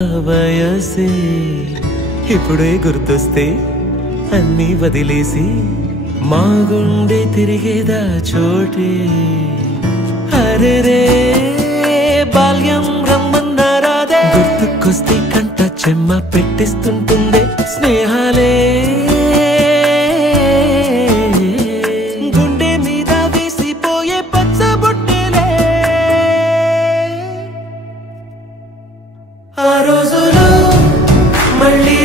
వయసే ఇప్పుడే గుర్తొస్తే అన్నీ వదిలేసి మా గుండె తిరిగేదా చోటే అరే రే బాల్యం రమ్మన్నారాదే గుర్తుకొస్తే కంట చెమ్మ పెట్టిస్తుంటుందే స్నేహాలే గుండె మీద వేసిపోయే పచ్చబొట్టేలే ఆ రోజులు మళ్ళీ